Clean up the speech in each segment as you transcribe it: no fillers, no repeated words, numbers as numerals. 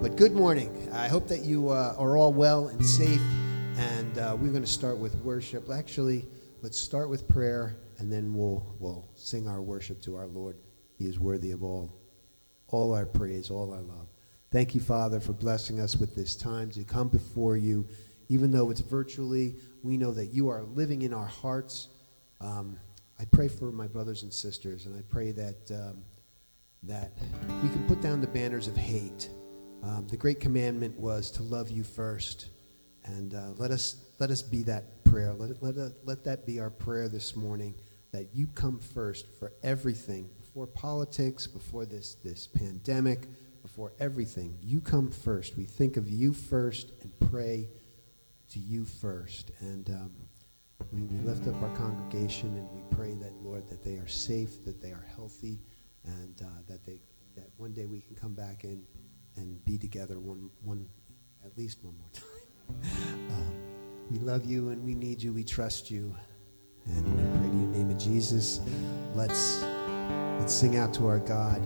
But good morning. I hope that you are all well and safe. And we're going to start with worship. Actually, let's start with prayer, and then we'll sing our worship to our Lord. He is worthy of all our praise, all our love. Thank you, Father, for blessing us with this time to come before you. Even though it's virtually, we know that you are living in our hearts. I pray for my brothers and sisters, and I pray that that we can put down the banners of hate. The great commandment was to love you first, and let us be that prayer. Let that be our prayer this morning, that you come first for everything, before politics, before this pandemic, before everything. You come first. We think of you first and pray to you first. And we lift up our congregation, and we pray that, Lord, that they are safe, that they are healthy, and that one day we can come back in and be together at least one more time. We love you and we need you. We trust you, and we pray in the name of Jesus. Let's sing out to our God.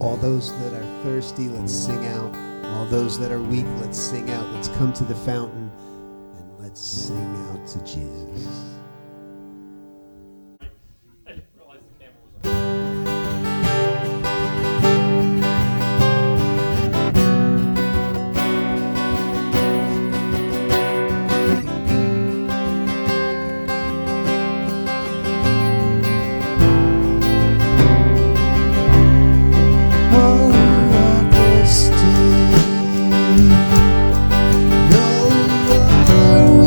All those that are thirsty, let's sing out. All those that are weak, let's sing out. Let's come to the fountain and let's sing out to Jesus. No, are we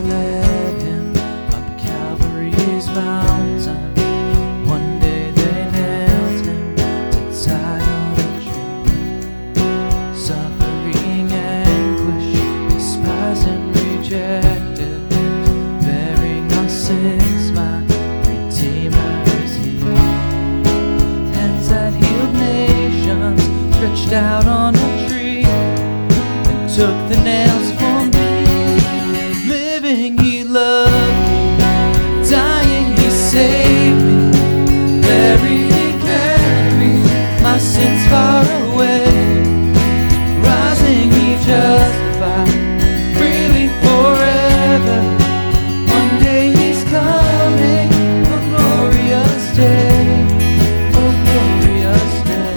they led him up Calvary's mountain. One day they nailed him to die on a tree. Suffering, anguish, despised and rejected, bearing our sins, my Redeemer is here. Hands that healed nations stretched out on a tree and took the nails for me. Living, he loved me. Dying, he saved me. Buried, he carried my sins far away. Rising, he justified freely forever. One day he's coming, a glorious day, a glorious day.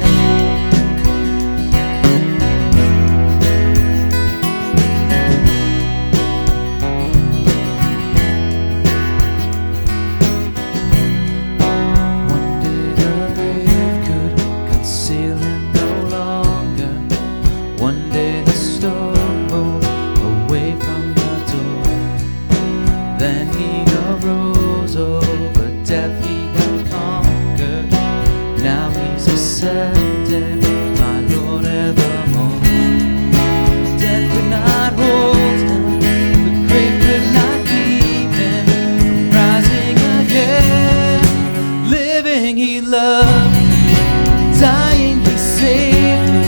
One day the grave could conceal him no longer. One day the storm rolled away from the door. Then he arose, over death he had conquered. Now he's ascended, my Lord evermore. Death could not hold him, the grave could not keep him from rising again. Living, he loved me. Dying, he saved me.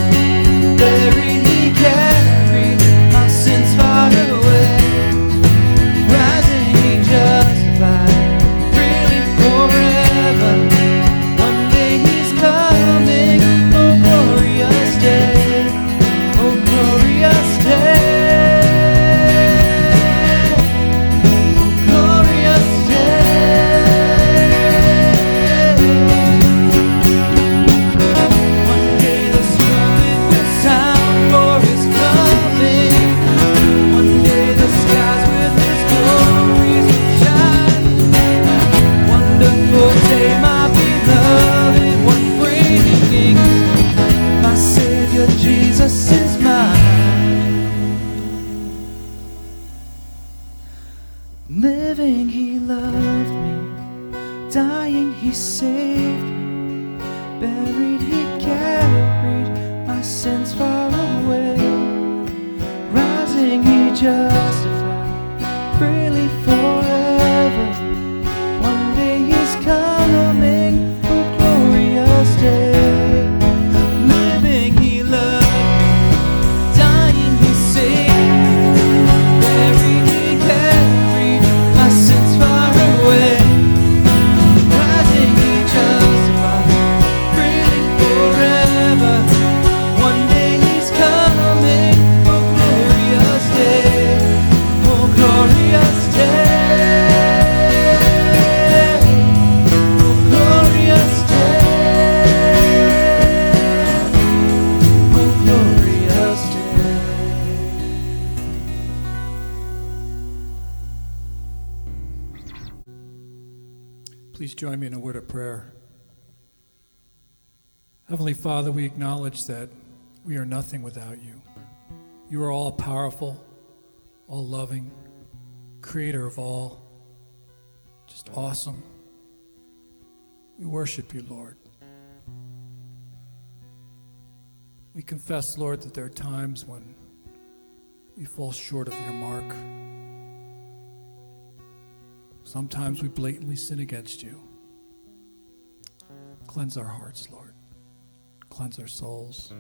Buried, he carried my sins far away. Rising, he justified freely forever. One day he's coming, oh glorious day, oh glorious day, oh glorious day. One day the trumpet will sound for his coming. One day the skies with his glories will shine. Wonderful day, my beloved one bringing. My Savior Jesus is mine. Living, he loved me. Dying, he saved me. Buried, he carried my sins far away. Rising, he justified freely forever. One day he's coming, oh glorious day. Living, he loved me. Dying, he saved me. Buried, he carried my sins far away. Rising, he justified freely forever. One day he's coming, oh glorious day, oh glorious day, oh glorious day, oh glorious day. Please join me in a word of prayer. Heavenly Father, we acknowledge that we are nothing without you. You are all powerful, all loving, creator of all, just awesome. We worship you, Lord. We confess, Lord, that there are times when we fall short of your mark. Sometimes we blatantly sin against you. Cleanse our hearts, Lord. Cleanse our souls.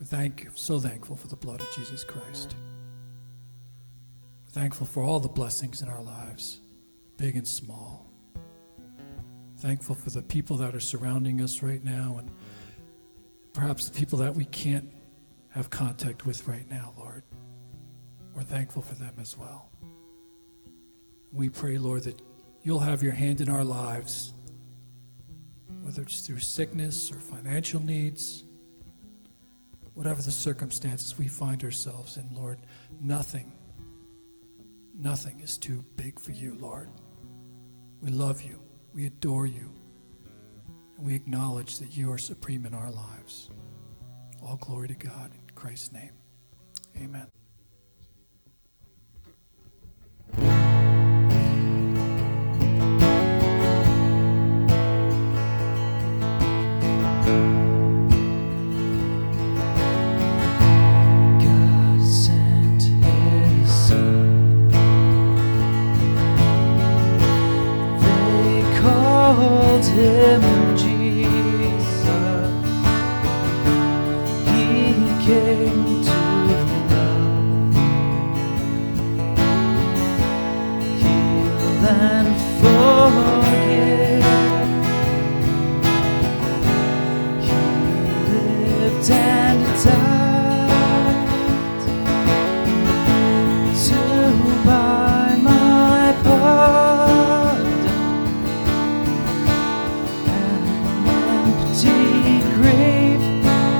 We're so thankful for the blood of Jesus Christ. We're thankful for all the blessings in our lives, big and small. Thankful for the people that are surrounding us right now, and perhaps the people that we can't have contact with right now, Lord. We're thankful for them as well. We pray, Lord, that you'll have your hand in our lives, whether it's through sickness or financial needs, whatever the circumstances we find ourselves in, Lord. Nothing is too big for you, Lord. We love you. We adore you. And we acknowledge that you are supreme in our lives. All glory to God in Christ's name. Amen. him, Jesus. He came to love, heal and forgive. He lived and died to buy my pardon. An empty grave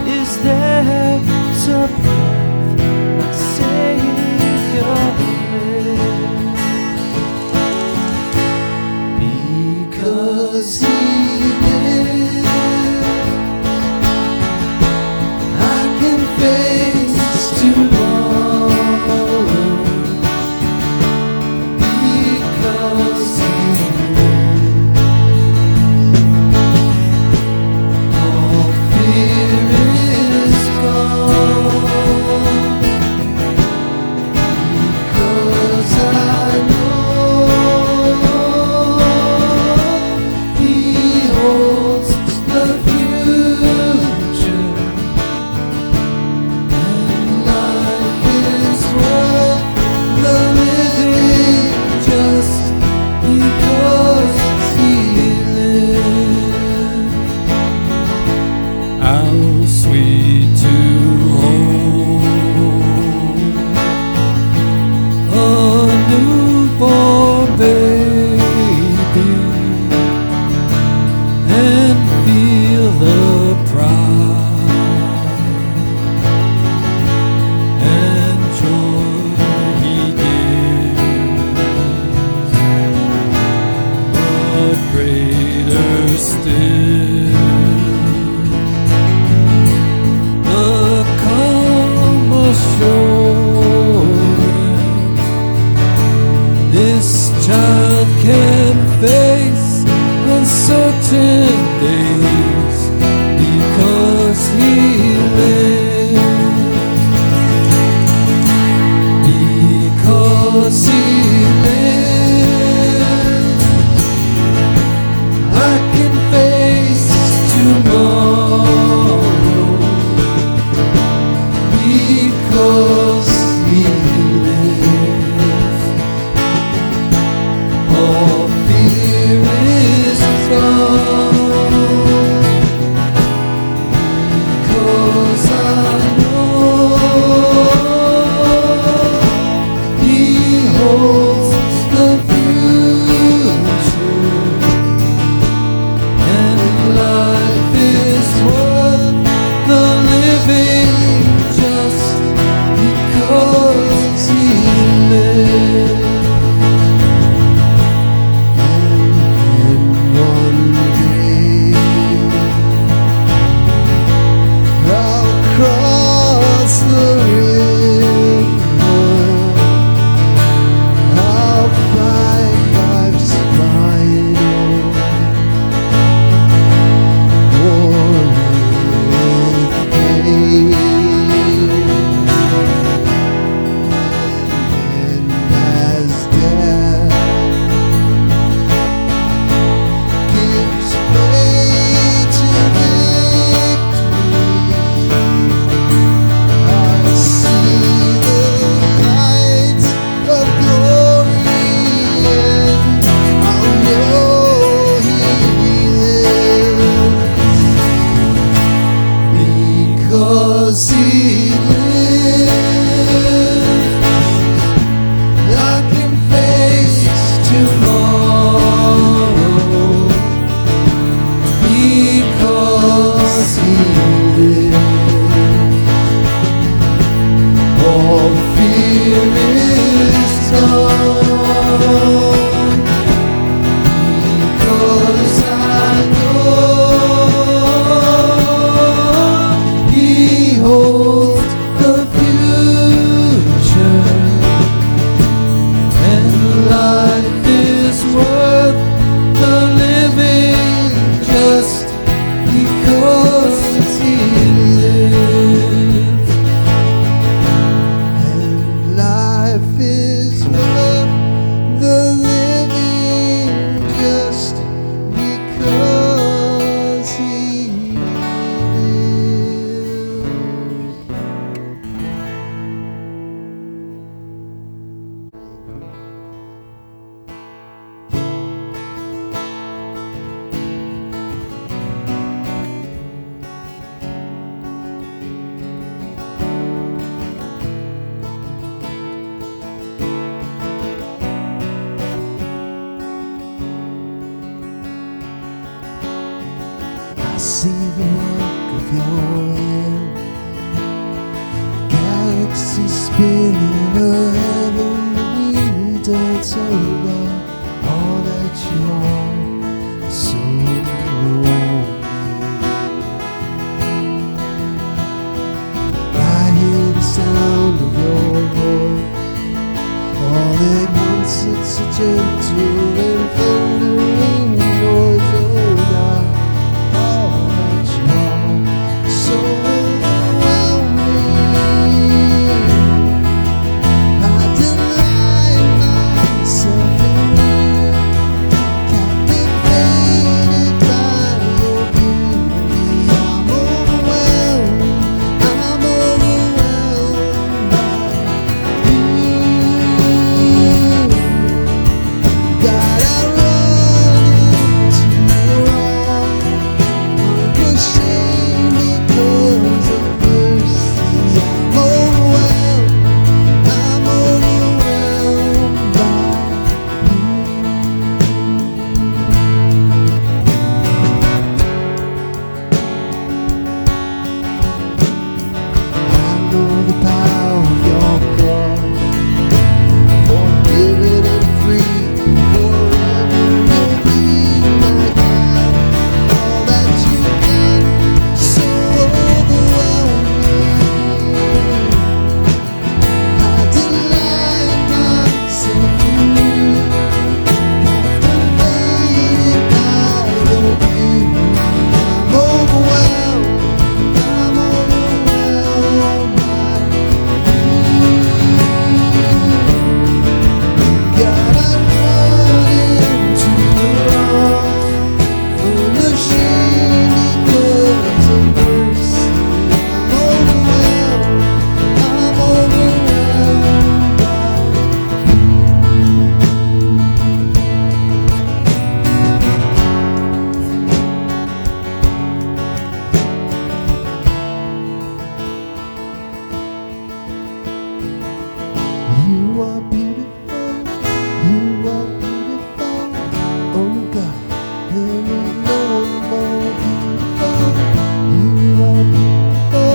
is there to prove my Savior lives. Because He lives, I can face tomorrow. Because He lives, all fear is gone. Because I know He holds the future, and life is worth the living just because He lives. How sweet to hold a newborn baby and feel the pride and joy He gives, but greater still, the calm assurance this child can face uncertain days because He lives. Because He lives, I can face tomorrow. Because He lives, all fear is gone. Because I know He holds the future, and life is worth the living just because He lives. And one day I'll cross the river, see the work of your hand. Galaxies spinning a heavenly dance, oh God. All that you are is so overwhelming. I hear the sound of your voice. All at once it's a gentle and thundering noise, oh God. All that you are is so overwhelming. I delight myself in you, captivated by your beauty. I'm overwhelmed by you. God, I run into your arms, unashamed because of mercy. I'm overwhelmed by you. I know the power of your cross, forgiven and free, forever you'll be my God. All that you've done, so overwhelming. I delight myself in you, captivated by your beauty. I'm overwhelmed by God, I run into your arms, unashamed because of mercy. I'm overwhelmed by you. Are beautiful, you are beautiful, oh God, there is no one more beautiful. You are beautiful,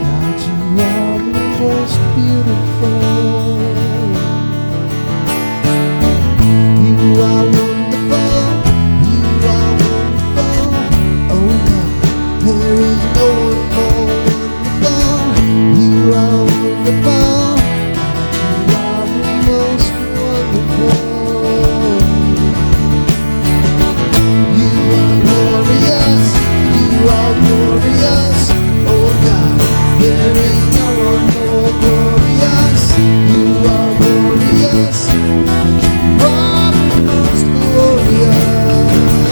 God, you are the most beautiful. You are wonderful, oh God, there is no one more wonderful. You are wonderful. Most wonderful. You are glorious, oh God, there is no one more glorious. You are glorious, you are the most glorious.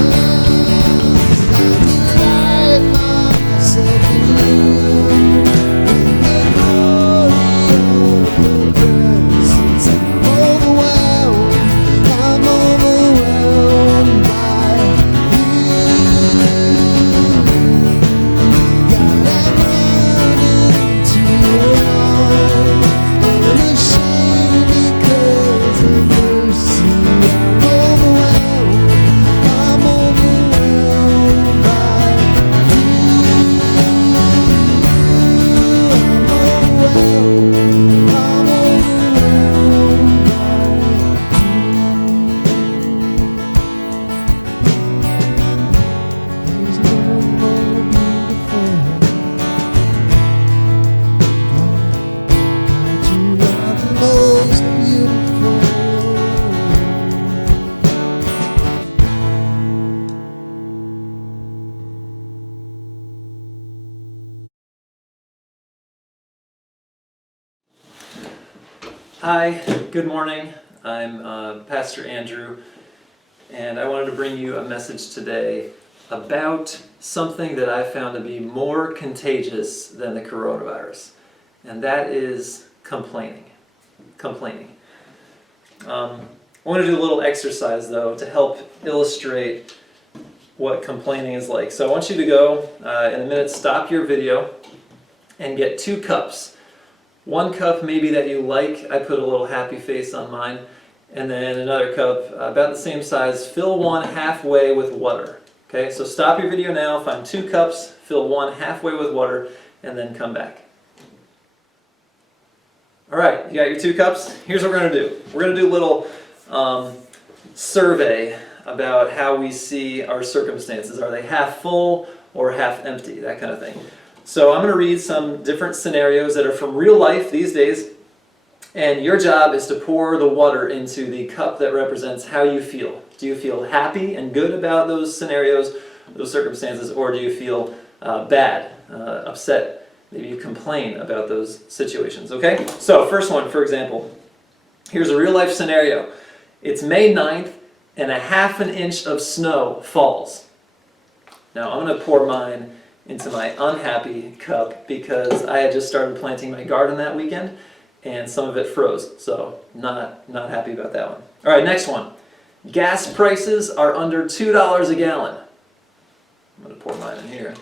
I delight myself in you, in the glory of your presence. I'm overwhelmed by you. God, I run into your arms, unashamed because of mercy. I'm overwhelmed by you. I'm overwhelmed by There's no one more beautiful. God, you are the most beautiful. Hi, good morning. I'm Pastor Andrew, and I wanted to bring you a message today about something that I found to be more contagious than the coronavirus, and that is complaining. I want to do a little exercise, though, to help illustrate what complaining is like. So I want you to go, in a minute, stop your video and get 2 cups. 1 cup maybe that you like. I put a little happy face on mine. And then another cup, about the same size. Fill one halfway with water. Okay, so stop your video now, find 2 cups, fill one halfway with water, and then come back. All right, you got your 2 cups? Here's what we're going to do. We're going to do a little survey about how we see our circumstances. Are they half full or half empty? That kind of thing. So I'm going to read some different scenarios that are from real life these days, and your job is to pour the water into the cup that represents how you feel. Do you feel happy and good about those scenarios, those circumstances, or do you feel bad, upset? Maybe you complain about those situations, okay? So first one, for example, here's a real life scenario. It's May 9th and a half an inch of snow falls. Now I'm going to pour mine into my unhappy cup because I had just started planting my garden that weekend and some of it froze, so not happy about that one. All right, next one. Gas prices are under $2 a gallon. I'm going to pour mine in here.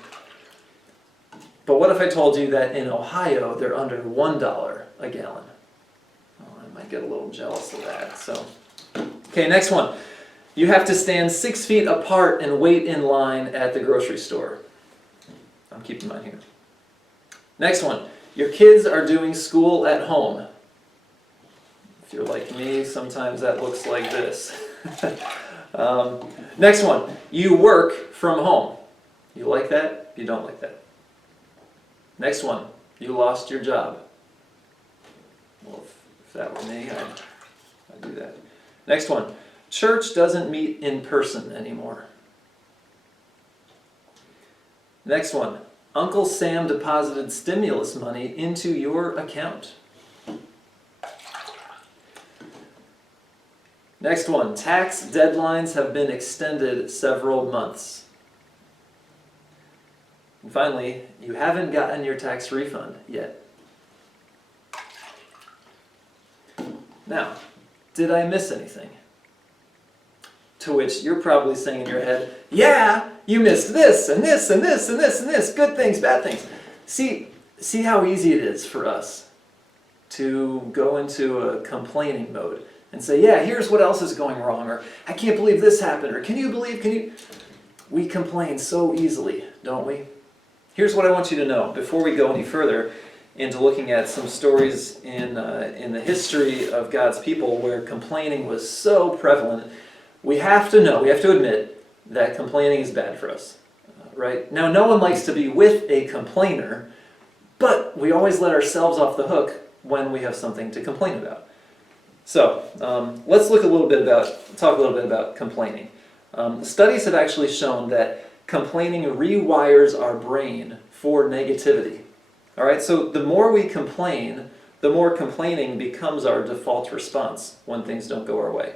But what if I told you that in Ohio they're under $1 a gallon? Oh, I might get a little jealous of that. So, okay, next one. You have to stand 6 feet apart and wait in line at the grocery store. I'm keeping mine here. Next one. Your kids are doing school at home. If you're like me, sometimes that looks like this. Next one. You work from home. You like that? You don't like that? Next one. You lost your job. Well, if that were me, I'd do that. Next one. Church doesn't meet in person anymore. Next one. Uncle Sam deposited stimulus money into your account. Next one. Tax deadlines have been extended several months. And finally, you haven't gotten your tax refund yet. Now, did I miss anything? To which you're probably saying in your head, yeah, you missed this and this and this and this and this. Good things, bad things. See how easy it is for us to go into a complaining mode and say, yeah, here's what else is going wrong, or I can't believe this happened, or can you? We complain so easily, don't we? Here's what I want you to know before we go any further into looking at some stories in the history of God's people where complaining was so prevalent. We have to admit that complaining is bad for us, right? Now, no one likes to be with a complainer, but we always let ourselves off the hook when we have something to complain about. So, let's talk a little bit about complaining. Studies have actually shown that complaining rewires our brain for negativity. All right, so the more we complain, the more complaining becomes our default response when things don't go our way.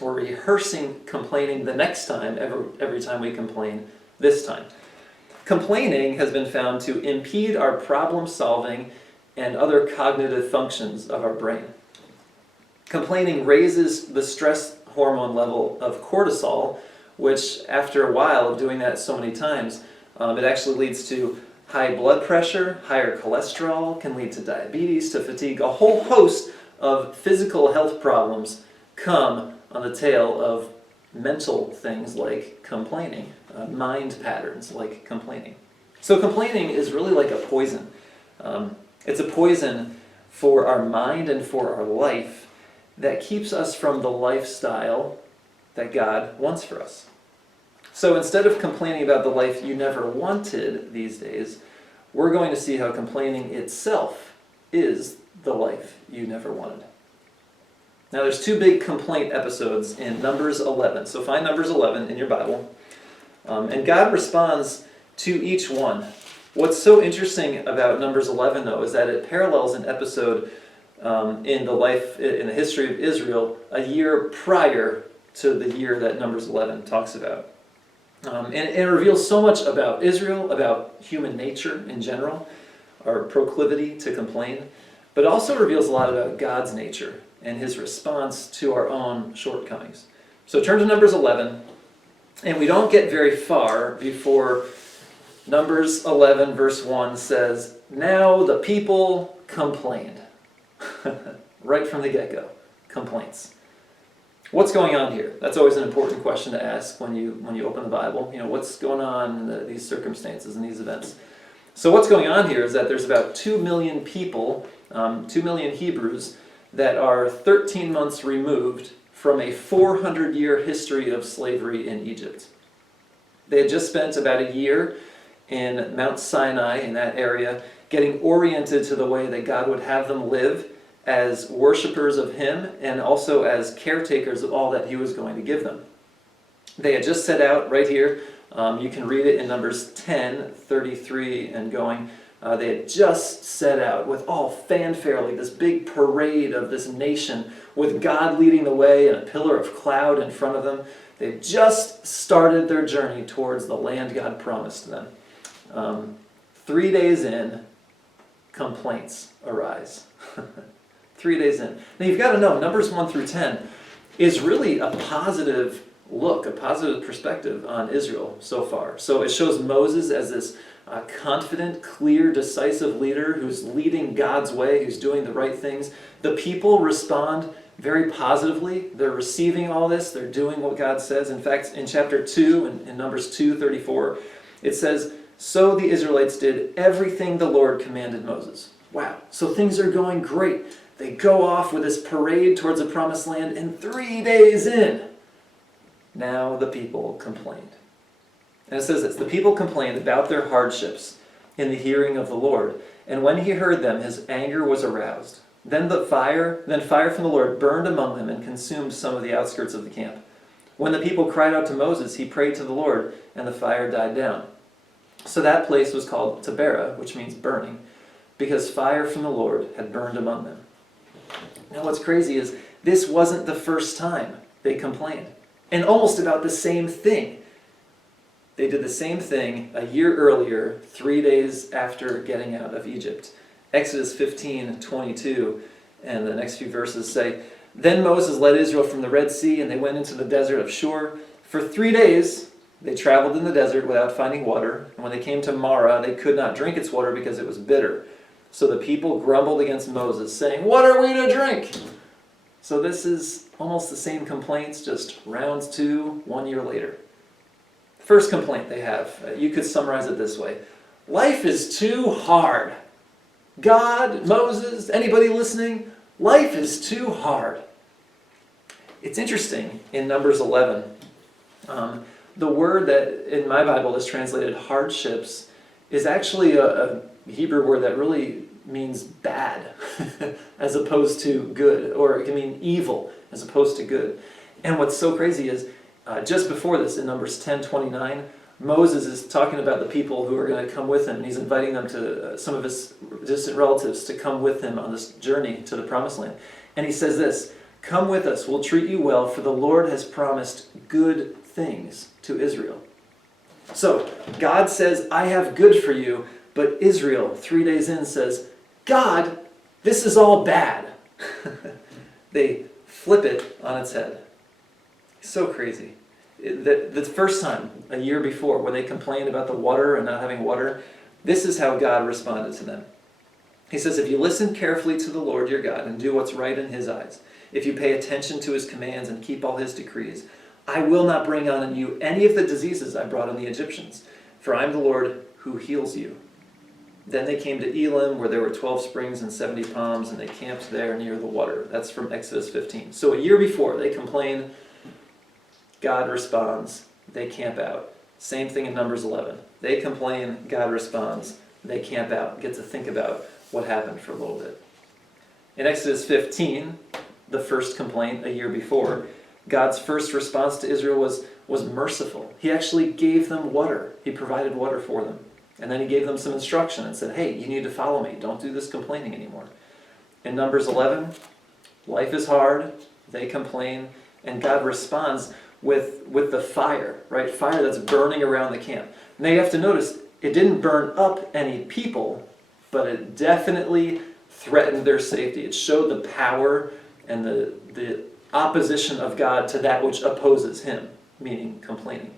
We're rehearsing complaining the next time, every time we complain this time. Complaining has been found to impede our problem solving and other cognitive functions of our brain. Complaining raises the stress hormone level of cortisol, which after a while of doing that so many times, it actually leads to high blood pressure, higher cholesterol, can lead to diabetes, to fatigue. A whole host of physical health problems come on the tail of mental things like complaining, mind patterns like complaining. So complaining is really like a poison. It's a poison for our mind and for our life that keeps us from the lifestyle that God wants for us. So instead of complaining about the life you never wanted these days, we're going to see how complaining itself is the life you never wanted. Now there's 2 big complaint episodes in Numbers 11. So find Numbers 11 in your Bible. And God responds to each one. What's so interesting about Numbers 11, though, is that it parallels an episode in the history of Israel a year prior to the year that Numbers 11 talks about. And it reveals so much about Israel, about human nature in general, our proclivity to complain, but it also reveals a lot about God's nature and his response to our own shortcomings. So turn to Numbers 11, and we don't get very far before Numbers 11 verse 1 says, "Now the people complained." Right from the get-go, complaints. What's going on here? That's always an important question to ask when you open the Bible. What's going on in these circumstances and these events? So what's going on here is that there's about 2 million people, 2 million Hebrews, that are 13 months removed from a 400-year history of slavery in Egypt. They had just spent about a year in Mount Sinai, in that area, getting oriented to the way that God would have them live as worshipers of Him and also as caretakers of all that He was going to give them. They had just set out right here. You can read it in Numbers 10, 33 and going. They had just set out with all fanfare, like this big parade of this nation with God leading the way and a pillar of cloud in front of them. They had just started their journey towards the land God promised them. 3 days in, complaints arise. 3 days in. Now you've got to know, Numbers 1 through 10 is really a positive look, a positive perspective on Israel so far. So it shows Moses as this confident, clear, decisive leader who's leading God's way, who's doing the right things. The people respond very positively. They're receiving all this. They're doing what God says. In fact, in chapter 2, in Numbers 2:34, it says, "So the Israelites did everything the Lord commanded Moses." Wow. So things are going great. They go off with this parade towards the promised land, and 3 days in, now the people complained. And it says this, "The people complained about their hardships in the hearing of the Lord, and when he heard them, his anger was aroused. Then fire from the Lord burned among them and consumed some of the outskirts of the camp. When the people cried out to Moses, he prayed to the Lord, and the fire died down. So that place was called Taberah, which means burning, because fire from the Lord had burned among them." Now what's crazy is this wasn't the first time they complained. And almost about the same thing. They did the same thing a year earlier, 3 days after getting out of Egypt. Exodus 15:22, and the next few verses say, "Then Moses led Israel from the Red Sea, and they went into the desert of Shur. For 3 days they traveled in the desert without finding water. And when they came to Marah, they could not drink its water because it was bitter. So the people grumbled against Moses, saying, 'What are we to drink?'" So this is almost the same complaints, just round 2, 1 year later. First complaint they have, you could summarize it this way: life is too hard. God, Moses, anybody listening? Life is too hard. It's interesting, in Numbers 11, the word that in my Bible is translated hardships is actually a Hebrew word that really means bad as opposed to good, or it can mean evil as opposed to good. And what's so crazy is just before this, in Numbers 10:29, Moses is talking about the people who are going to come with him, and he's inviting them to some of his distant relatives to come with him on this journey to the promised land. And he says this, "Come with us, we'll treat you well, for the Lord has promised good things to Israel." So God says, "I have good for you," but Israel, 3 days in, says, "God, this is all bad." They flip it on its head. So crazy. The first time, a year before, when they complained about the water and not having water, this is how God responded to them. He says, "If you listen carefully to the Lord your God and do what's right in his eyes, if you pay attention to his commands and keep all his decrees, I will not bring on you any of the diseases I brought on the Egyptians, for I am the Lord who heals you." Then they came to Elim, where there were 12 springs and 70 palms, and they camped there near the water. That's from Exodus 15. So a year before, they complain. God responds. They camp out. Same thing in Numbers 11. They complain. God responds. They camp out. Get to think about what happened for a little bit. In Exodus 15, the first complaint a year before, God's first response to Israel was merciful. He actually gave them water. He provided water for them. And then he gave them some instruction and said, "Hey, you need to follow me. Don't do this complaining anymore." In Numbers 11, life is hard. They complain. And God responds with the fire, right? Fire that's burning around the camp. Now you have to notice, it didn't burn up any people, but it definitely threatened their safety. It showed the power and the opposition of God to that which opposes him, meaning complaining.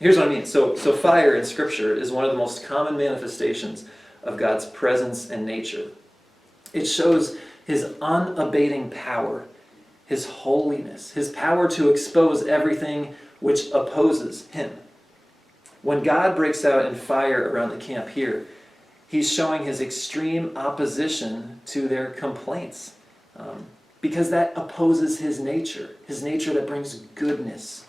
Here's what I mean. So fire in Scripture is one of the most common manifestations of God's presence and nature. It shows his unabating power his holiness, his power to expose everything which opposes him. When God breaks out in fire around the camp here, he's showing his extreme opposition to their complaints, because that opposes his nature that brings goodness.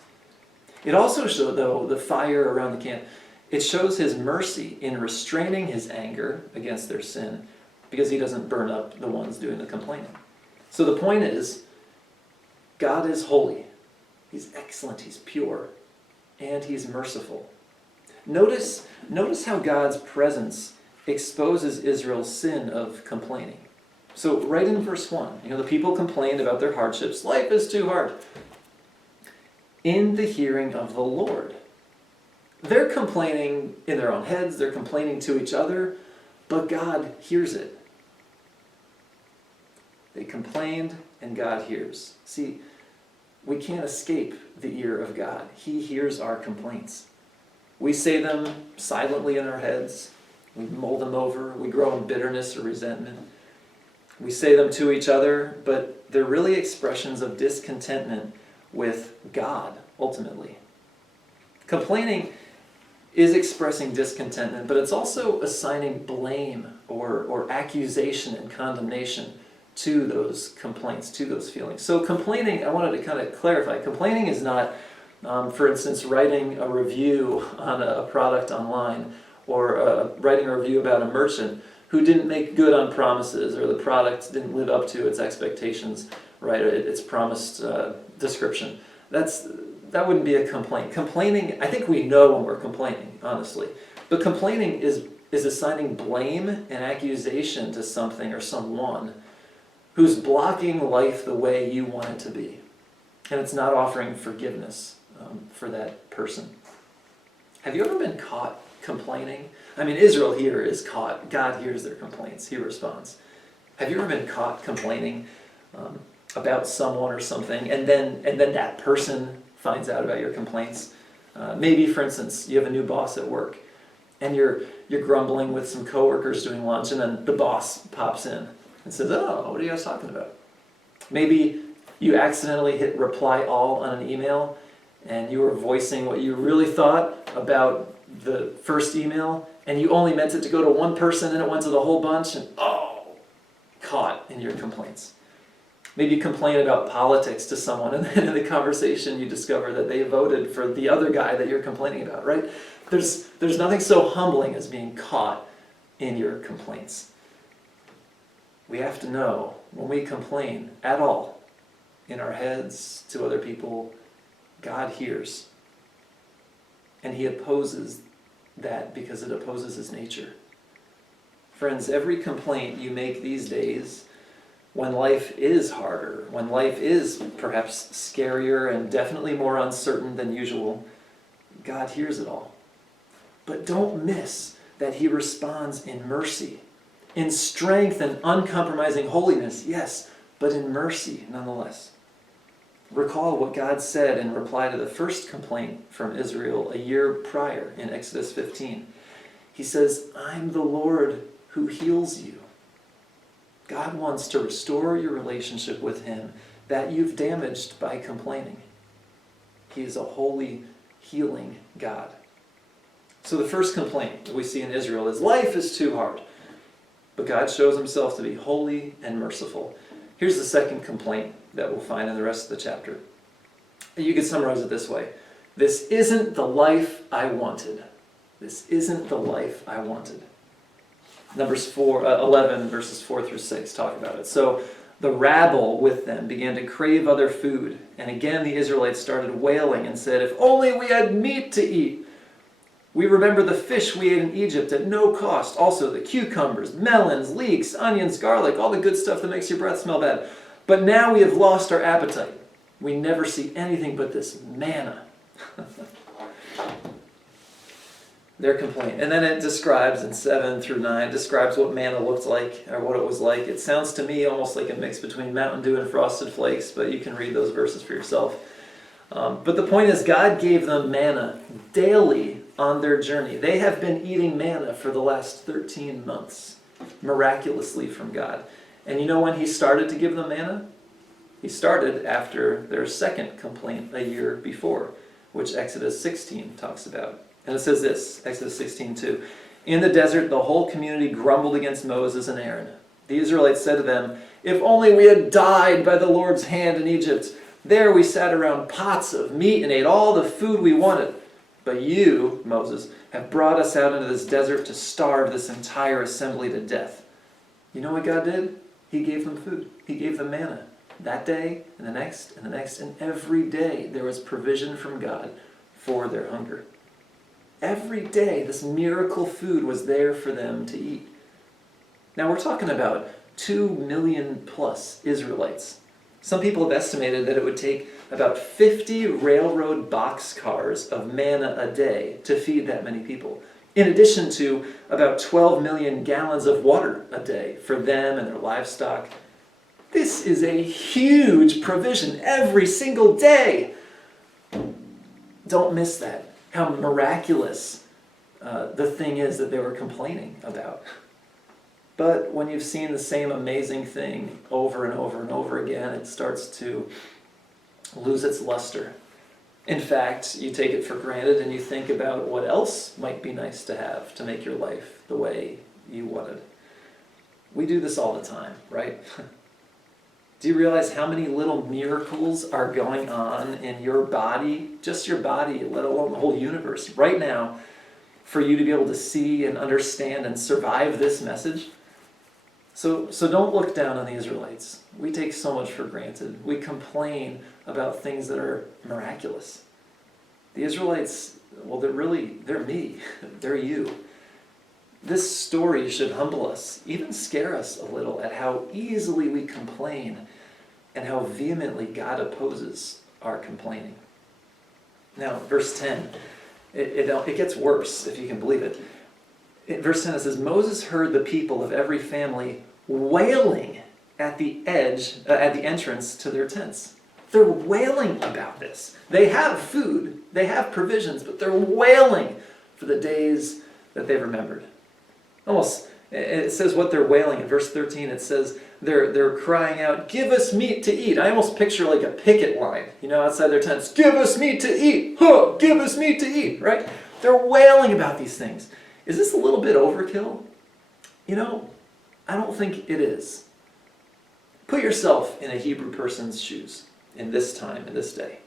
It also shows, though, the fire around the camp, it shows his mercy in restraining his anger against their sin, because he doesn't burn up the ones doing the complaining. So the point is, God is holy, he's excellent, he's pure, and he's merciful. Notice how God's presence exposes Israel's sin of complaining. So right in verse 1, the people complained about their hardships. Life is too hard. In the hearing of the Lord. They're complaining in their own heads, they're complaining to each other, but God hears it. They complained and God hears. See, we can't escape the ear of God. He hears our complaints. We say them silently in our heads. We mull them over. We grow in bitterness or resentment. We say them to each other, but they're really expressions of discontentment with God, ultimately. Complaining is expressing discontentment, but it's also assigning blame or accusation and condemnation to those complaints, to those feelings. So complaining, I wanted to kind of clarify, complaining is not, for instance, writing a review on a product online, or writing a review about a merchant who didn't make good on promises, or the product didn't live up to its expectations, right? Its promised description. That wouldn't be a complaint. Complaining, I think we know when we're complaining, honestly. But complaining is assigning blame and accusation to something or someone who's blocking life the way you want it to be. And it's not offering forgiveness for that person. Have you ever been caught complaining? I mean, Israel here is caught. God hears their complaints. He responds. Have you ever been caught complaining about someone or something, and then that person finds out about your complaints? Maybe, for instance, you have a new boss at work, and you're grumbling with some coworkers doing lunch, and then the boss pops in and says, "Oh, what are you guys talking about?" Maybe you accidentally hit reply all on an email, and you were voicing what you really thought about the first email, and you only meant it to go to one person, and it went to the whole bunch, and caught in your complaints. Maybe you complain about politics to someone, and then in the conversation you discover that they voted for the other guy that you're complaining about, right? There's nothing so humbling as being caught in your complaints. We have to know, when we complain at all, in our heads, to other people, God hears. And he opposes that because it opposes his nature. Friends, every complaint you make these days, when life is harder, when life is perhaps scarier and definitely more uncertain than usual, God hears it all. But don't miss that he responds in mercy, in strength and uncompromising holiness, yes, but in mercy nonetheless. Recall what God said in reply to the first complaint from Israel a year prior in Exodus 15. He says, "I'm the Lord who heals you." God wants to restore your relationship with him that you've damaged by complaining. He is a holy, healing God. So the first complaint that we see in Israel is life is too hard. But God shows himself to be holy and merciful. Here's the second complaint that we'll find in the rest of the chapter. You could summarize it this way. This isn't the life I wanted. This isn't the life I wanted. Numbers 11, verses 4 through 6 talk about it. So the rabble with them began to crave other food. And again the Israelites started wailing and said, "If only we had meat to eat. We remember the fish we ate in Egypt at no cost. Also the cucumbers, melons, leeks, onions, garlic, all the good stuff that makes your breath smell bad. But now we have lost our appetite. We never see anything but this manna." Their complaint. And then it describes in 7 through 9, describes what manna looked like, or what it was like. It sounds to me almost like a mix between Mountain Dew and Frosted Flakes, but you can read those verses for yourself. But the point is, God gave them manna daily on their journey. They have been eating manna for the last 13 months, miraculously from God. And you know when he started to give them manna? He started after their second complaint a year before, which Exodus 16 talks about. And it says this, Exodus 16:2. In the desert, the whole community grumbled against Moses and Aaron. The Israelites said to them, "If only we had died by the Lord's hand in Egypt. There we sat around pots of meat and ate all the food we wanted. But you, Moses, have brought us out into this desert to starve this entire assembly to death." You know what God did? He gave them food. He gave them manna. That day, and the next, and the next, and every day there was provision from God for their hunger. Every day this miracle food was there for them to eat. Now we're talking about 2 million plus Israelites. Some people have estimated that it would take about 50 railroad boxcars of manna a day to feed that many people, in addition to about 12 million gallons of water a day for them and their livestock. This is a huge provision every single day. Don't miss that, how miraculous the thing is that they were complaining about. But when you've seen the same amazing thing over and over and over again, it starts to lose its luster. In fact, you take it for granted and you think about what else might be nice to have to make your life the way you wanted. We do this all the time, right? Do you realize how many little miracles are going on in your body, just your body, let alone the whole universe, right now, for you to be able to see and understand and survive this message? So don't look down on the Israelites. We take so much for granted. We complain about things that are miraculous. The Israelites, well, they're me. They're you. This story should humble us, even scare us a little at how easily we complain and how vehemently God opposes our complaining. Now, verse 10, it gets worse, if you can believe it. In verse 10 it says, Moses heard the people of every family wailing at the entrance to their tents. They're wailing about this. They have food, they have provisions, but they're wailing for the days that they've remembered. Almost, it says what they're wailing. In verse 13 it says they're crying out, "Give us meat to eat." I almost picture like a picket line, outside their tents. "Give us meat to eat! Huh, give us meat to eat!" Right? They're wailing about these things. Is this a little bit overkill? I don't think it is. Put yourself in a Hebrew person's shoes in this time, in this day.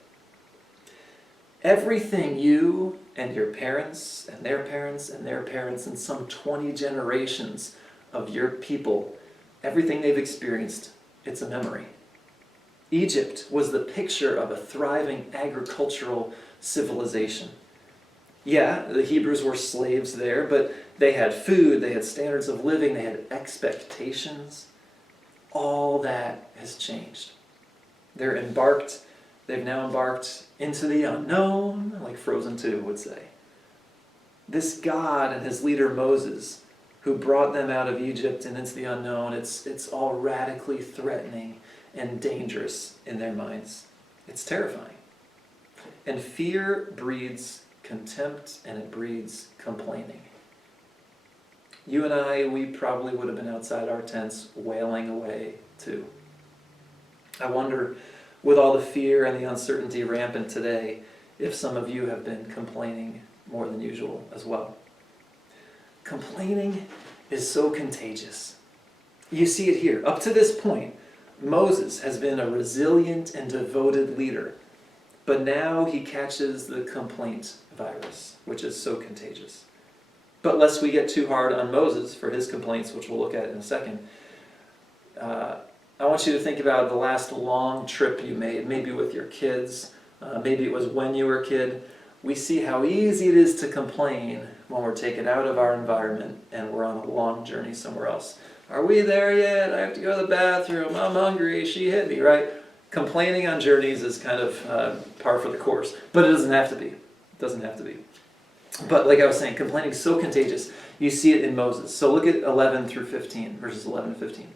Everything you and your parents and their parents and their parents and some 20 generations of your people, everything they've experienced, it's a memory. Egypt was the picture of a thriving agricultural civilization. Yeah, the Hebrews were slaves there, but they had food, they had standards of living, they had expectations. All that has changed. They've now embarked into the unknown, like Frozen 2 would say. This God and his leader Moses, who brought them out of Egypt and into the unknown, it's all radically threatening and dangerous in their minds. It's terrifying. And fear breeds contempt, and it breeds complaining. You and I, we probably would have been outside our tents wailing away too. I wonder, with all the fear and the uncertainty rampant today, if some of you have been complaining more than usual as well. Complaining is so contagious. You see it here. Up to this point, Moses has been a resilient and devoted leader, but now he catches the complaint virus, which is so contagious. But lest we get too hard on Moses for his complaints, which we'll look at in a second, I want you to think about the last long trip you made, maybe with your kids, maybe it was when you were a kid. We see how easy it is to complain when we're taken out of our environment and we're on a long journey somewhere else. Are we there yet? I have to go to the bathroom. I'm hungry. She hit me, right? Complaining on journeys is kind of par for the course, but it doesn't have to be. It doesn't have to be. But like I was saying, complaining is so contagious. You see it in Moses. So look at 11 through 15, verses 11 and 15.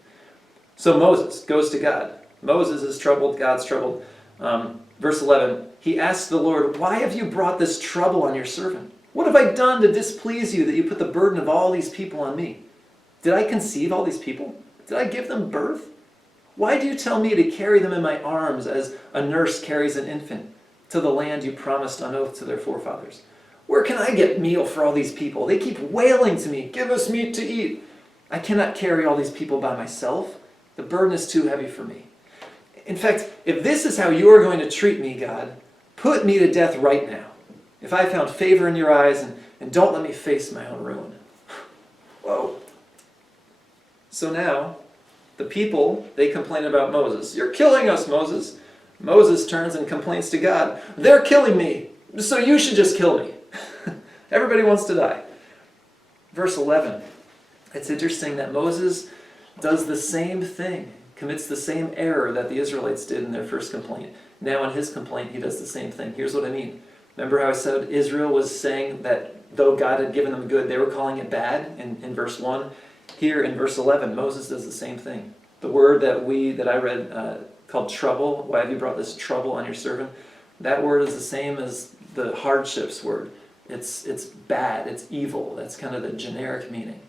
So Moses goes to God. Moses is troubled. God's troubled. Verse 11, he asks the Lord, "Why have you brought this trouble on your servant? What have I done to displease you that you put the burden of all these people on me? Did I conceive all these people? Did I give them birth? Why do you tell me to carry them in my arms as a nurse carries an infant to the land you promised on oath to their forefathers? Where can I get meal for all these people? They keep wailing to me, 'Give us meat to eat.' I cannot carry all these people by myself. The burden is too heavy for me. In fact, if this is how you are going to treat me, God, put me to death right now. If I found favor in your eyes, and don't let me face my own ruin." Whoa. So now, the people, they complain about Moses. "You're killing us, Moses." Moses turns and complains to God. "They're killing me, so you should just kill me." Everybody wants to die. Verse 11. It's interesting that Moses does the same thing, commits the same error that the Israelites did in their first complaint. Now in his complaint, he does the same thing. Here's what I mean. Remember how I said Israel was saying that though God had given them good, they were calling it bad in verse 1? Here in verse 11, Moses does the same thing. The word that I read called trouble, "Why have you brought this trouble on your servant?" That word is the same as the hardships word. It's bad, it's evil. That's kind of the generic meaning.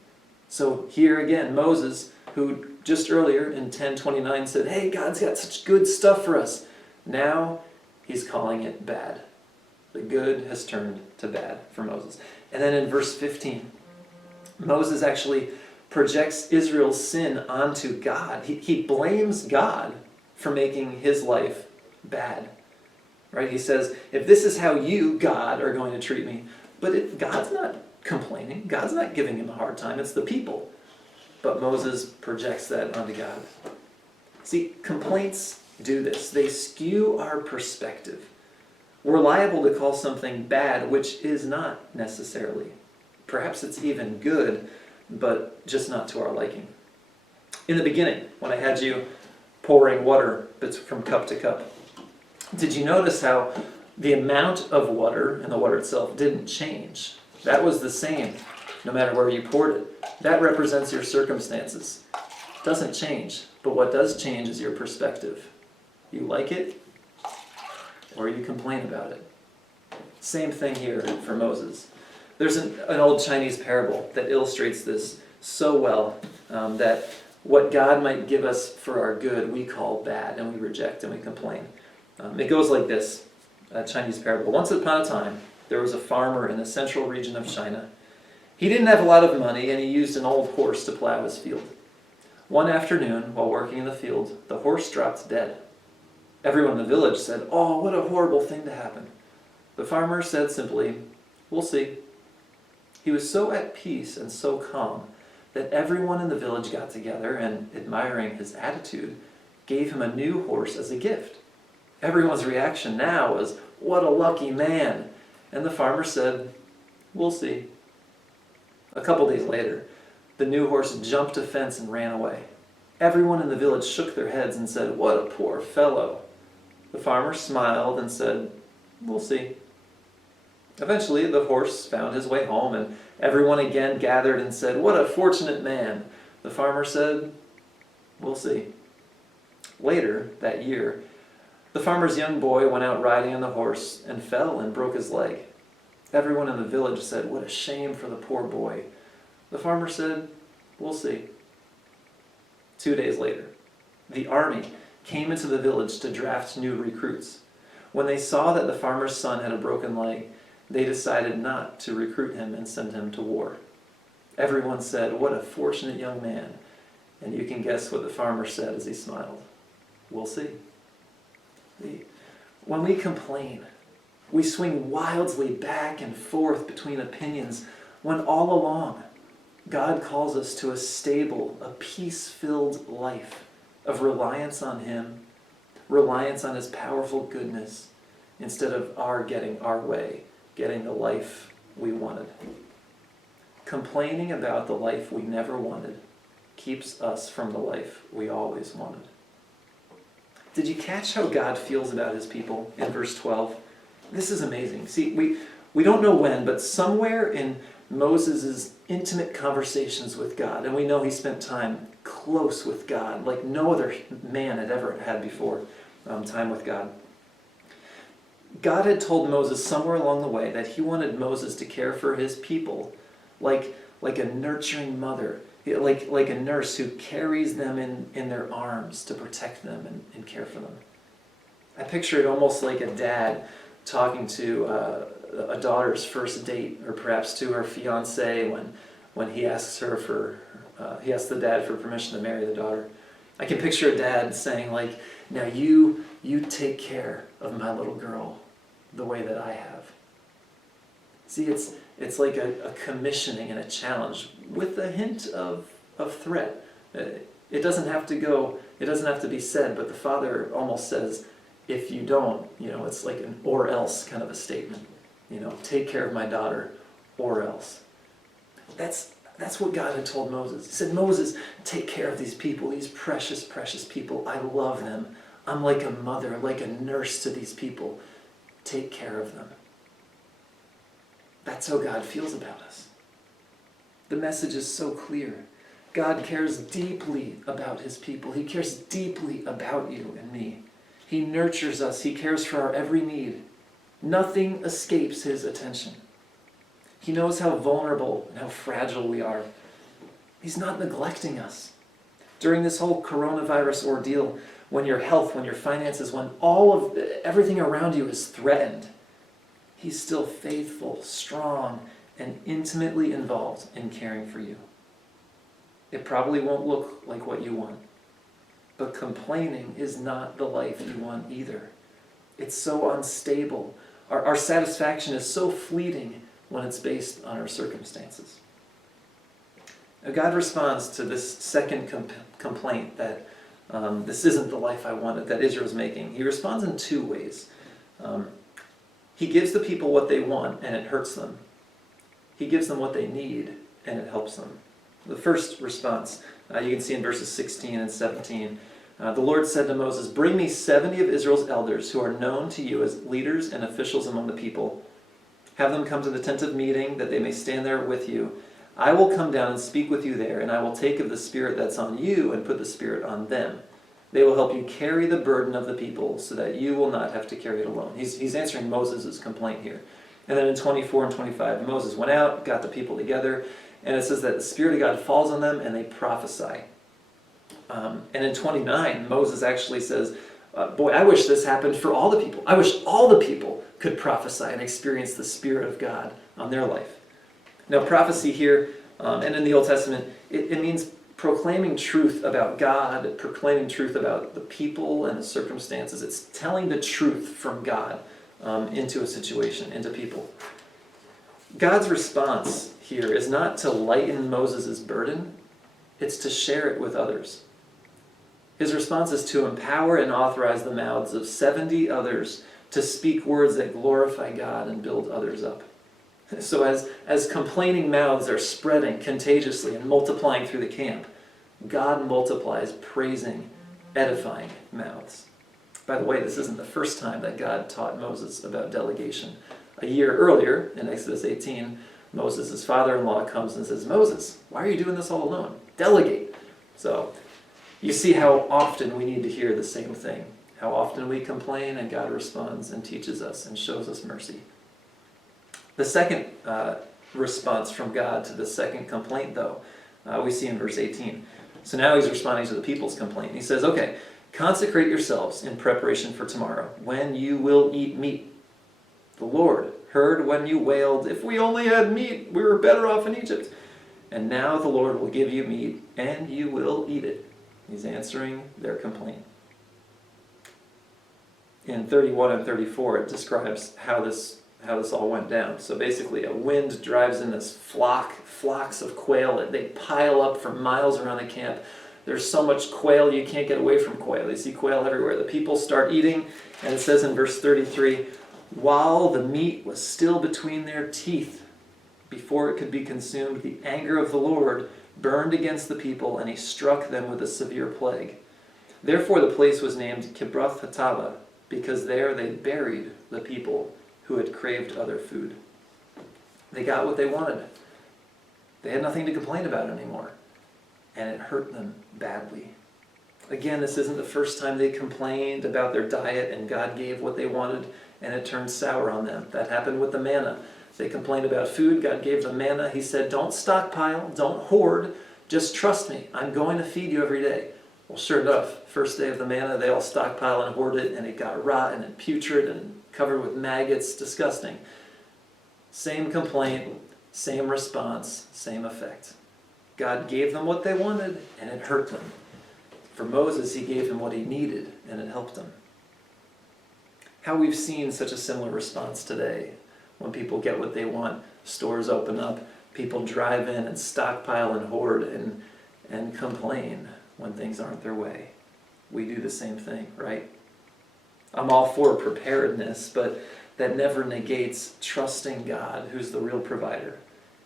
So here again, Moses, who just earlier in 10:29 said, "Hey, God's got such good stuff for us." Now he's calling it bad. The good has turned to bad for Moses. And then in verse 15, Moses actually projects Israel's sin onto God. He blames God for making his life bad. Right? He says, if this is how you, God, are going to treat me, but God's not complaining. God's not giving him a hard time. It's the people. But Moses projects that onto God. See, complaints do this. They skew our perspective. We're liable to call something bad, which is not necessarily. Perhaps it's even good, but just not to our liking. In the beginning, when I had you pouring water from cup to cup, did you notice how the amount of water and the water itself didn't change? That was the same, no matter where you poured it. That represents your circumstances. It doesn't change, but what does change is your perspective. You like it, or you complain about it. Same thing here for Moses. There's an old Chinese parable that illustrates this so well, that what God might give us for our good, we call bad, and we reject, and we complain. It goes like this, a Chinese parable. Once upon a time, there was a farmer in the central region of China. He didn't have a lot of money, and he used an old horse to plow his field. One afternoon, while working in the field, the horse dropped dead. Everyone in the village said, "Oh, what a horrible thing to happen." The farmer said simply, "We'll see." He was so at peace and so calm that everyone in the village got together and, admiring his attitude, gave him a new horse as a gift. Everyone's reaction now was, "What a lucky man." And the farmer said, "We'll see." A couple days later, the new horse jumped a fence and ran away. Everyone in the village shook their heads and said, "What a poor fellow." The farmer smiled and said, "We'll see." Eventually, the horse found his way home, and everyone again gathered and said, "What a fortunate man." The farmer said, "We'll see." Later that year, the farmer's young boy went out riding on the horse and fell and broke his leg. Everyone in the village said, "What a shame for the poor boy." The farmer said, "We'll see." 2 days later, the army came into the village to draft new recruits. When they saw that the farmer's son had a broken leg, they decided not to recruit him and send him to war. Everyone said, "What a fortunate young man." And you can guess what the farmer said as he smiled. "We'll see." When we complain, we swing wildly back and forth between opinions when all along God calls us to a stable, a peace-filled life of reliance on him, reliance on his powerful goodness, instead of our getting our way, getting the life we wanted. Complaining about the life we never wanted keeps us from the life we always wanted. Did you catch how God feels about his people in verse 12? This is amazing. See, we don't know when, but somewhere in Moses' intimate conversations with God, and we know he spent time close with God, like no other man had ever had before, time with God. God had told Moses somewhere along the way that he wanted Moses to care for his people like a nurturing mother like a nurse who carries them in their arms to protect them and care for them. I picture it almost like a dad talking to a daughter's first date, or perhaps to her fiance when he asks he asks the dad for permission to marry the daughter. I can picture a dad saying, like, now you take care of my little girl the way that I have. See, it's like a commissioning and a challenge with a hint of threat. It doesn't have to be said, but the father almost says, if you don't, it's like an or else kind of a statement. Take care of my daughter, or else. That's what God had told Moses. He said, Moses, take care of these people, these precious, precious people. I love them. I'm like a mother, like a nurse to these people. Take care of them. That's how God feels about us. The message is so clear. God cares deeply about his people. He cares deeply about you and me. He nurtures us. He cares for our every need. Nothing escapes his attention. He knows how vulnerable and how fragile we are. He's not neglecting us. During this whole coronavirus ordeal, when your health, when your finances, when everything around you is threatened, he's still faithful, strong, and intimately involved in caring for you. It probably won't look like what you want, but complaining is not the life you want either. It's so unstable. Our satisfaction is so fleeting when it's based on our circumstances. Now, God responds to this second complaint that this isn't the life I wanted, that Israel's making. He responds in two ways. He gives the people what they want, and it hurts them. He gives them what they need, and it helps them. The first response, you can see in verses 16 and 17. The Lord said to Moses, "Bring me 70 of Israel's elders who are known to you as leaders and officials among the people. Have them come to the tent of meeting, that they may stand there with you. I will come down and speak with you there, and I will take of the Spirit that's on you and put the Spirit on them. They will help you carry the burden of the people so that you will not have to carry it alone." He's answering Moses' complaint here. And then in 24 and 25, Moses went out, got the people together, and it says that the Spirit of God falls on them and they prophesy. And in 29, Moses actually says, boy, I wish this happened for all the people. I wish all the people could prophesy and experience the Spirit of God on their life. Now, prophecy here, and in the Old Testament, it means proclaiming truth about God, proclaiming truth about the people and the circumstances. It's telling the truth from God into a situation, into people. God's response here is not to lighten Moses' burden, it's to share it with others. His response is to empower and authorize the mouths of 70 others to speak words that glorify God and build others up. So as complaining mouths are spreading contagiously and multiplying through the camp, God multiplies praising, edifying mouths. By the way, this isn't the first time that God taught Moses about delegation. A year earlier, in Exodus 18, Moses' father-in-law comes and says, "Moses, why are you doing this all alone? Delegate." So you see how often we need to hear the same thing. How often we complain and God responds and teaches us and shows us mercy. The second response from God to the second complaint, though, we see in verse 18. So now he's responding to the people's complaint. He says, okay, consecrate yourselves in preparation for tomorrow, when you will eat meat. The Lord heard when you wailed, "If we only had meat, we were better off in Egypt." And now the Lord will give you meat, and you will eat it. He's answering their complaint. In 31 and 34, it describes how this all went down. So basically, a wind drives in this flocks of quail, and they pile up for miles around the camp. There's so much quail, you can't get away from quail. You see quail everywhere. The people start eating, and it says in verse 33, "While the meat was still between their teeth, before it could be consumed, the anger of the Lord burned against the people, and he struck them with a severe plague. Therefore the place was named Kibroth Hattaavah, because there they buried the people who had craved other food." They got what they wanted. They had nothing to complain about anymore, and it hurt them badly. Again, this isn't the first time they complained about their diet and God gave what they wanted and it turned sour on them. That happened with the manna. They complained about food, God gave them manna. He said, don't stockpile, don't hoard, Just trust me. I'm going to feed you every day. Well, sure enough, first day of the manna, they all stockpile and hoard it, and it got rotten and putrid and covered with maggots. Disgusting. Same complaint, same response, same effect. God gave them what they wanted, and it hurt them. For Moses, he gave him what he needed, and it helped him. How we've seen such a similar response today. When people get what they want, stores open up, people drive in and stockpile and hoard and complain when things aren't their way. We do the same thing, right? I'm all for preparedness, but that never negates trusting God, who's the real provider,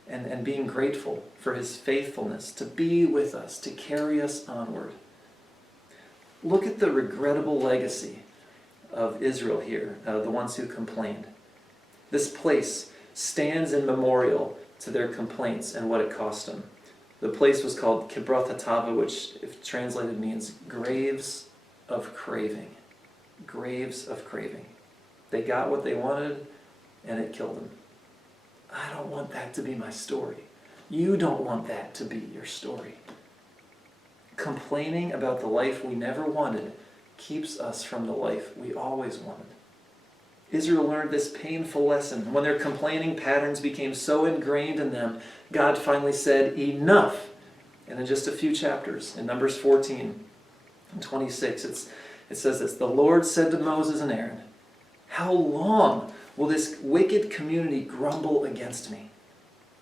and being grateful for his faithfulness to be with us, to carry us onward. Look at the regrettable legacy of Israel here, the ones who complained. This place stands in memorial to their complaints and what it cost them. The place was called Kibroth Hatava, which, if translated, means graves of craving. Graves of craving. They got what they wanted, and it killed them. I don't want that to be my story. You don't want that to be your story. Complaining about the life we never wanted keeps us from the life we always wanted. Israel learned this painful lesson. When their complaining patterns became so ingrained in them, God finally said, enough. And in just a few chapters, in Numbers 14 and 26, it says this, the Lord said to Moses and Aaron, how long will this wicked community grumble against me?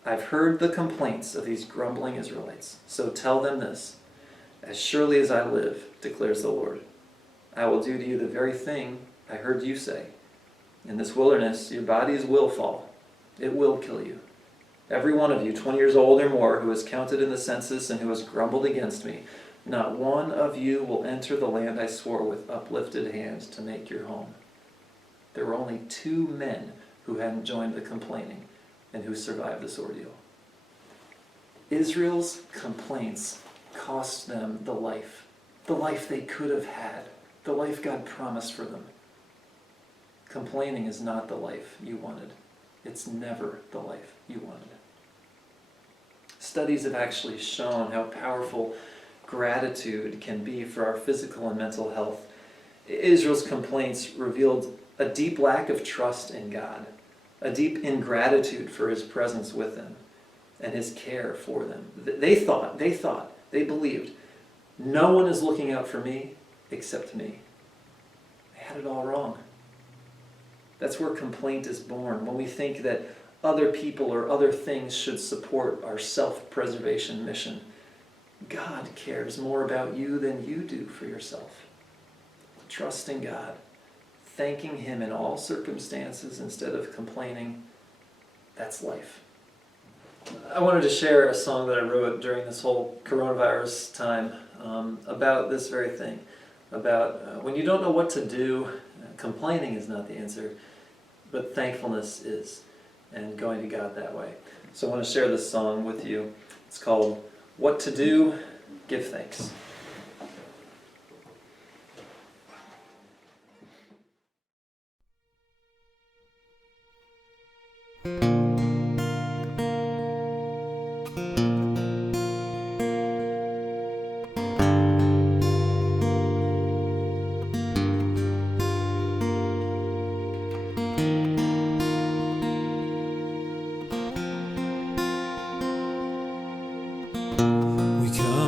I've heard the complaints of these grumbling Israelites, so tell them this, as surely as I live, declares the Lord, I will do to you the very thing I heard you say. In this wilderness, your bodies will fall. It will kill you. Every one of you, 20 years old or more, who is counted in the census and who has grumbled against me, not one of you will enter the land I swore with uplifted hand to make your home. There were only 2 men who hadn't joined the complaining and who survived this ordeal. Israel's complaints cost them the life they could have had, the life God promised for them. Complaining is not the life you wanted. It's never the life you wanted. Studies have actually shown how powerful gratitude can be for our physical and mental health. Israel's complaints revealed a deep lack of trust in God, a deep ingratitude for his presence with them and his care for them. They believed, no one is looking out for me except me. They had it all wrong. That's where complaint is born, when we think that other people or other things should support our self-preservation mission. God cares more about you than you do for yourself. Trusting God, thanking him in all circumstances instead of complaining, that's life. I wanted to share a song that I wrote during this whole coronavirus time about this very thing, about when you don't know what to do, complaining is not the answer, but thankfulness is, and going to God that way. So I want to share this song with you. It's called What to Do, Give Thanks.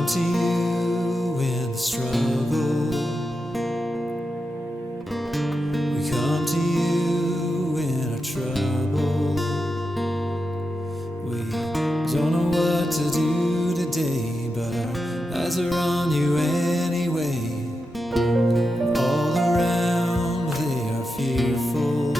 To you in the struggle, we come to you in our trouble. We don't know what to do today, but our eyes are on you anyway. All around they are fearful,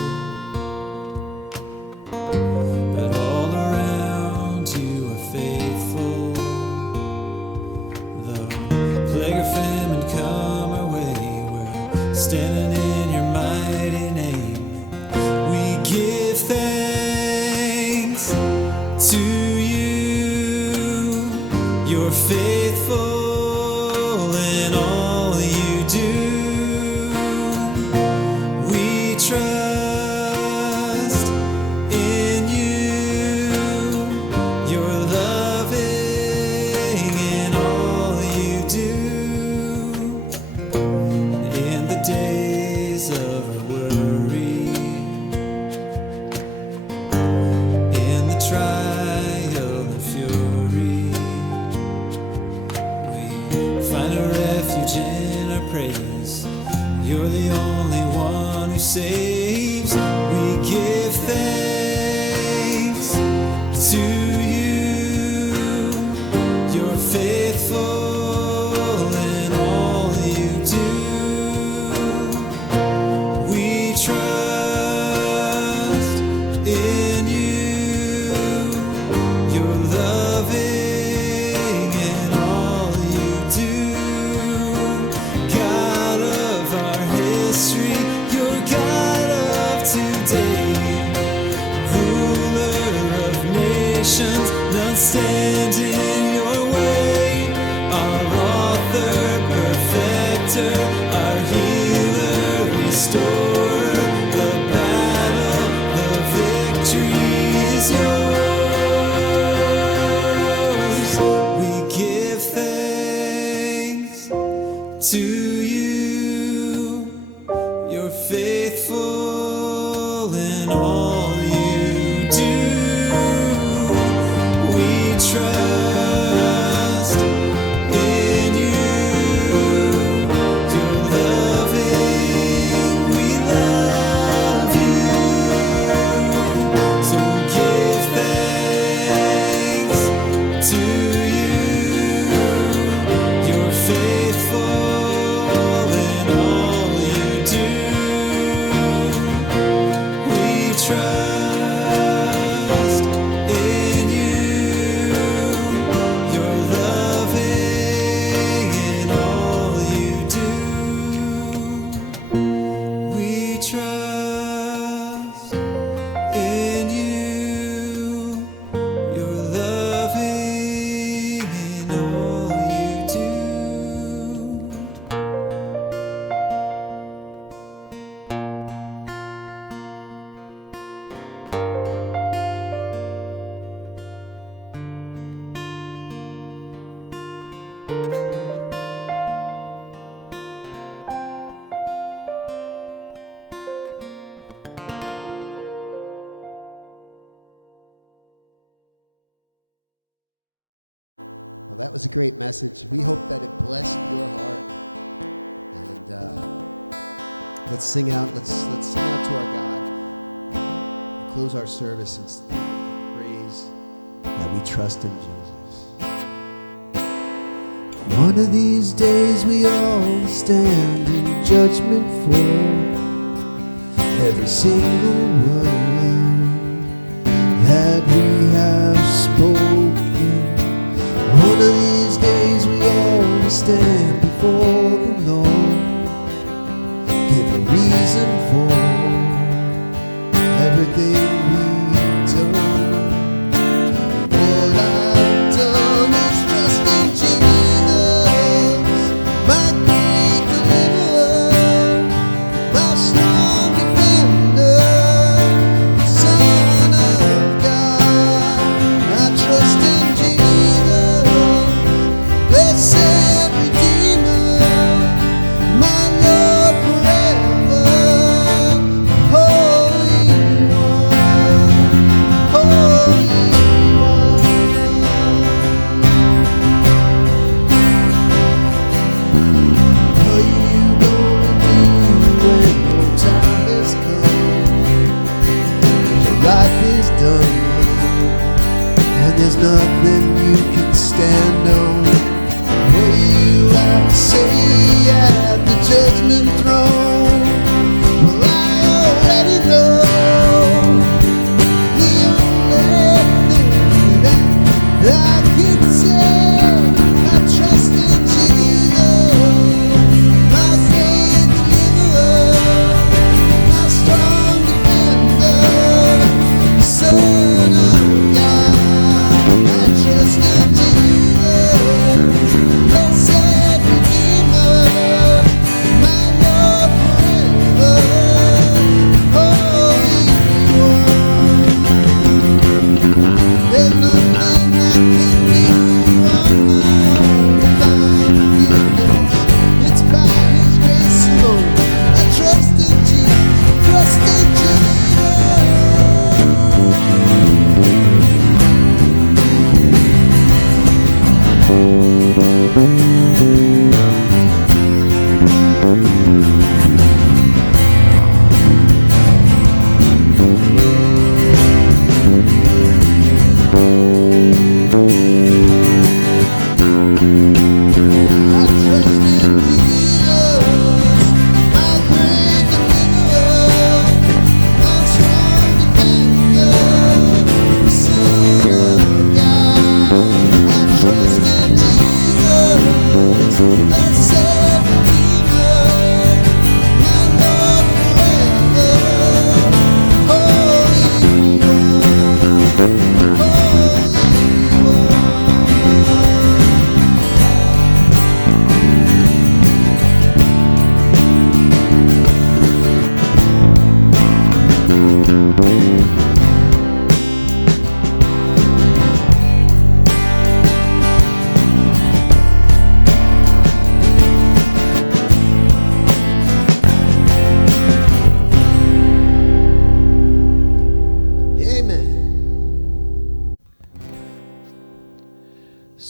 give thanks to you. You're faithful in all you do. We trust in you. You're loving in all you do. God of our history, you're God of today. Ruler of nations, none stand in your way. Our author, perfecter, our healer, restorer. The battle, the victory is yours. We give thanks to you. You're faithful in all you do. We trust in you. You're loving, we love you. So we give thanks to you. You're faithful in all you do. We trust in you. You're loving in all you do. We trust in you. You're loving in all you do. Well, that was a great message. We hope that it blessed your heart. And let's sing out. Let's sing out to our God. And close our service and sing praise that we trust in Jesus. One of these days we all stand in judgment for every single word that we have spoken. One of these days we all stand before the Lord, give a reason for everything we've done. What I've done is trust in Jesus, my great deliverer, my strong defender, Son of God. I trust in Jesus, blessed Redeemer, my Lord forever, Holy One, Holy One. What you gonna do when your time has come? Your life is done, and there's nothing you can stand on. What do you have to say at the judgment throne? Well, I already know the only thing that I can say. I trust in Jesus, my great deliverer, my strong defender, Son of God. I trust in Jesus, blessed Redeemer, my Lord forever.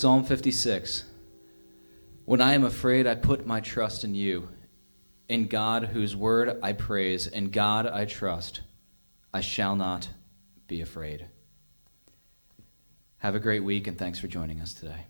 Psalm 56. When I am afraid, I put my trust in you. In God, whose word I praise, in God I trust. I shall not be afraid. Have a great week, and thanks for joining us today.